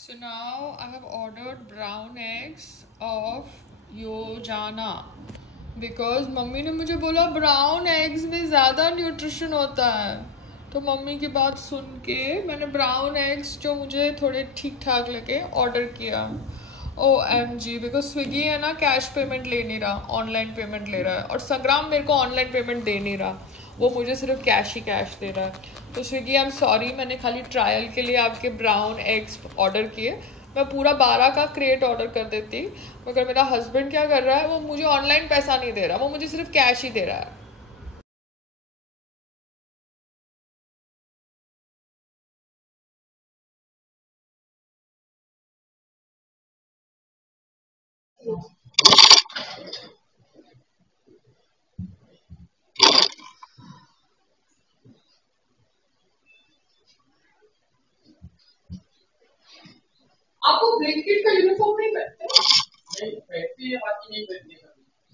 So now I have ordered brown eggs of Yojana because mummy ने मुझे बोला brown eggs में ज़्यादा न्यूट्रिशन होता है, तो मम्मी की बात सुन के मैंने ब्राउन एग्स जो मुझे थोड़े ठीक ठाक लगे ऑर्डर किया। OMG, बिकॉज स्विगी है ना कैश पेमेंट ले नहीं रहा, ऑनलाइन पेमेंट ले रहा है, और संग्राम मेरे को ऑनलाइन पेमेंट दे नहीं रहा, वो मुझे सिर्फ कैश ही कैश दे रहा है। तो स्विगी आई एम सॉरी, मैंने खाली ट्रायल के लिए आपके ब्राउन एग्स ऑर्डर किए। मैं पूरा 12 का क्रेट ऑर्डर कर देती, मगर मेरा हस्बैंड क्या कर रहा है, वो मुझे ऑनलाइन पैसा नहीं दे रहा, वो मुझे सिर्फ कैश ही दे रहा है। आपको ब्लिंकिट का यूनिफॉर्म नहीं पहनते? नहीं पहनती है, बाकी नहीं पहनती है।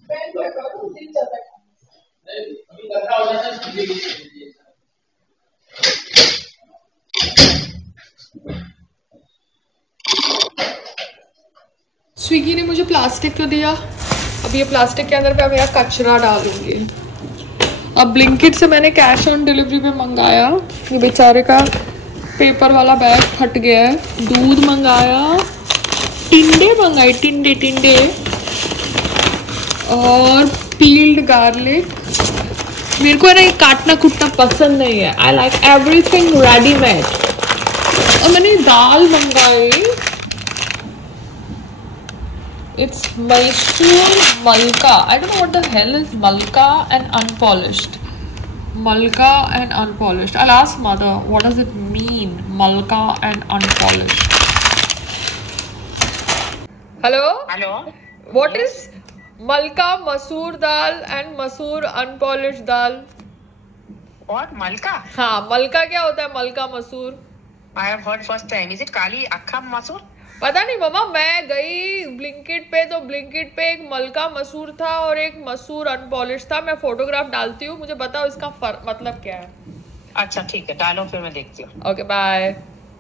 पहन क्या करो, दिन जाता है। नहीं, अभी गंदा हो जाता है, इसलिए स्विगी ने मुझे प्लास्टिक तो दिया, अब ये प्लास्टिक के अंदर मैं मेरा कचरा डालूंगी। अब ब्लिंकिट से मैंने कैश ऑन डिलीवरी पे मंगाया, ये बेचारे का पेपर वाला बैग फट गया है। दूध मंगाया, टिंडे मंगाए, टिंडे और पील्ड गार्लिक। मेरे को है ना ये काटना कुटना पसंद नहीं है, आई लाइक एवरीथिंग रेडीमेड। और मैंने दाल मंगाई, it's masoor malka, I don't know what the hell is malka and unpolished. Malka and unpolished. I'll ask mother, what does it mean, Malka and unpolished? Hello? Hello? What is Malka masoor dal and masoor unpolished dal? What? Malka? हाँ, Malka क्या होता है? Malka masoor? I have heard first time. Is it काली अक्खा मसूर? पता नहीं मामा, मैं गई Blinkit पे तो ब्लिंकिट पे एक मलका मसूर था और एक मसूर अनपॉलिश था। मैं फोटोग्राफ डालती हूँ, मुझे बताओ इसका मतलब क्या है। अच्छा ठीक है, डालो फिर मैं देखती हूँ। Okay bye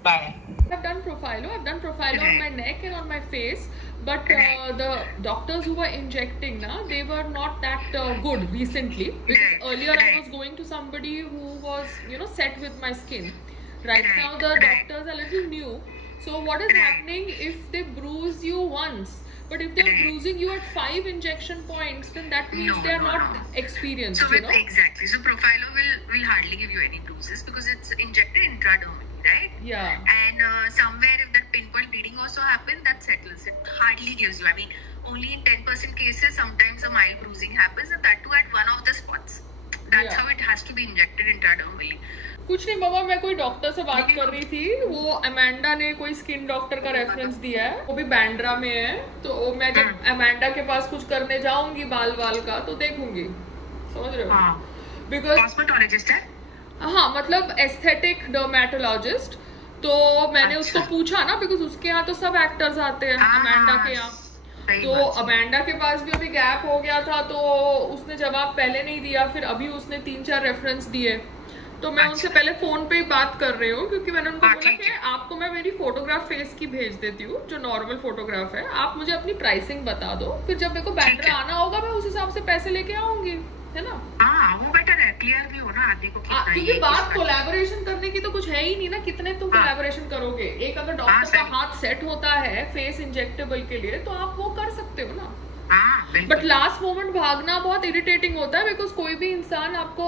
bye. I've done profilo on my neck and on my face, but the doctors who were injecting they were not that good recently, because earlier I was going to somebody who was set with my skin. Right now the doctors are little new. So what is happening if they bruise you once, but if they are bruising you at 5 injection points, then that means they are not experienced. So exactly. So Profilo will hardly give you any bruises because it's injected intradermally, right? Yeah. And somewhere if that pinpoint bleeding also happens, that settles. It hardly gives you. I mean, only in 10% cases sometimes a mild bruising happens, and that too at one of the spots. That's how it has to be injected intradermally. कुछ नहीं मामा, मैं कोई doctor से बात कर रही थी, वो अमेंडा ने कोई स्किन डॉक्टर का रेफरेंस दिया है, वो भी बैंड्रा में है, तो मैं जब अमेंडा के पास कुछ करने जाऊंगी बाल का तो देखूंगी, समझ रहे हो? बिकॉज कॉस्मेटोलॉजिस्ट है, हाँ मतलब एस्थेटिक डर्मेटोलॉजिस्ट। तो मैंने उसको पूछा ना, बिकॉज उसके यहाँ तो सब एक्टर्स आते हैं अमेंडा के यहाँ, तो अमेंडा के पास भी अभी गैप हो गया था, तो उसने जवाब पहले नहीं दिया, फिर अभी उसने 3-4 रेफरेंस दिए। तो मैं उनसे पहले फोन पे ही बात कर रही हूँ, क्योंकि मैंने उनको बोला कि आपको मैं मेरी फोटोग्राफ फेस की भेज देती हूँ, जो नॉर्मल फोटोग्राफ है, आप मुझे अपनी प्राइसिंग बता दो, फिर जब मेरे को बैंड्रा आना होगा मैं उस हिसाब से पैसे लेके आऊंगी, है ना? वो बेटर है, क्लियर भी हो ना आदमी को, क्योंकि बात कोलैबोरेशन करने की तो कुछ है ही नहीं ना, कितने तुम कोलैबोरेशन करोगे। एक अगर डॉक्टर का हाथ सेट होता है फेस इंजेक्टेबल के लिए तो आप वो कर सकते हो ना, बट लास्ट मोमेंट भागना बहुत इरिटेटिंग होता है, बिकॉज कोई भी इंसान आपको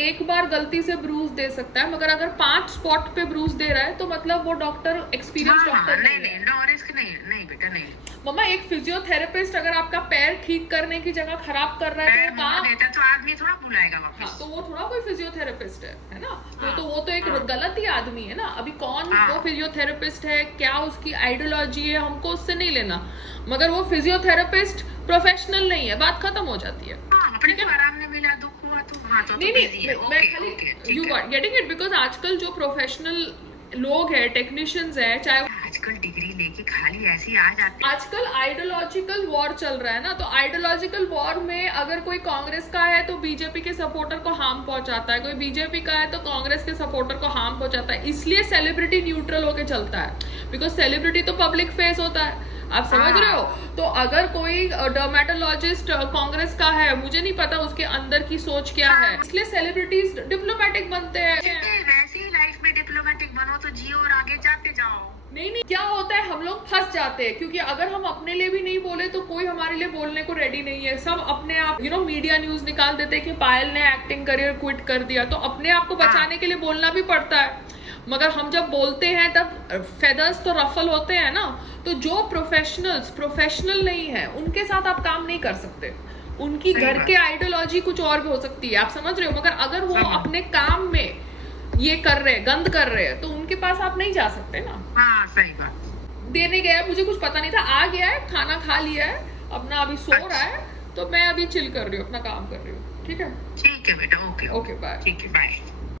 एक बार गलती से ब्रूज दे सकता है, मगर अगर 5 स्पॉट पे ब्रूज दे रहा है तो मतलब वो डॉक्टर एक्सपीरियंस डॉक्टर नहीं है। नो रिस्क नहीं है, नहीं बेटा नहीं। मम्मा एक फिजियोथेरेपिस्ट अगर आपका पैर ठीक करने की जगह खराब कर रहा है तो आदमी थोड़ा बुलाएगा वापस। हाँ, तो वो थोड़ा कोई फिजियोथेरेपिस्ट है ना, तो वो तो एक गलत ही आदमी है ना। अभी कौन वो फिजियोथेरेपिस्ट है, क्या उसकी आइडियोलॉजी है, हमको उससे नहीं लेना, मगर वो फिजियोथेरेपिस्ट प्रोफेशनल नहीं है, बात खत्म हो जाती है। आराम नहीं मिला, दुख हुआ तो नहीं मैं खाली you got getting it, because आजकल जो प्रोफेशनल लोग हैं, टेक्नीशियंस है, चाहे आजकल डिग्री लेके खाली ऐसे ही आ जाते हैं। आजकल आइडियोलॉजिकल वॉर चल रहा है ना, तो आइडियोलॉजिकल वॉर में अगर कोई कांग्रेस का है तो बीजेपी के सपोर्टर को हार्म पहुंचाता है, कोई बीजेपी का है तो कांग्रेस के सपोर्टर को हार्म पहुंचाता है। इसलिए सेलिब्रिटी न्यूट्रल होके चलता है, बिकॉज सेलिब्रिटी तो पब्लिक फेस होता है, आप समझ रहे हो। तो अगर कोई डर्मेटोलॉजिस्ट कांग्रेस का है, मुझे नहीं पता उसके अंदर की सोच क्या है, इसलिए सेलिब्रिटीज डिप्लोमेटिक बनते हैं। वैसे ही लाइफ में डिप्लोमेटिक बनो तो जियो और आगे जाते जाओ। नहीं, क्या होता है, हम लोग फंस जाते हैं, क्योंकि अगर हम अपने लिए भी नहीं बोले तो कोई हमारे लिए बोलने को रेडी नहीं है। सब अपने आप मीडिया न्यूज निकाल देते हैं कि पायल ने एक्टिंग करियर क्विट कर दिया, तो अपने आप को बचाने के लिए बोलना भी पड़ता है। मगर हम जब बोलते हैं तब फेदर्स तो रफल होते हैं ना। तो जो प्रोफेशनल नहीं है उनके साथ आप काम नहीं कर सकते। उनकी घर के आइडियोलॉजी कुछ और भी हो सकती है, आप समझ रहे हो। मगर अगर वो अपने काम में ये कर रहे, गंद कर रहे हैं, तो उनके पास आप नहीं जा सकते ना। हाँ, सही बात। देने गया, मुझे कुछ पता नहीं था, आ गया है, खाना खा लिया है, अपना अभी सो रहा है, तो मैं अभी चिल कर रही हूँ, अपना काम कर रही हूँ। ठीक है बेटा, ओके बाय। ठीक है, बाय।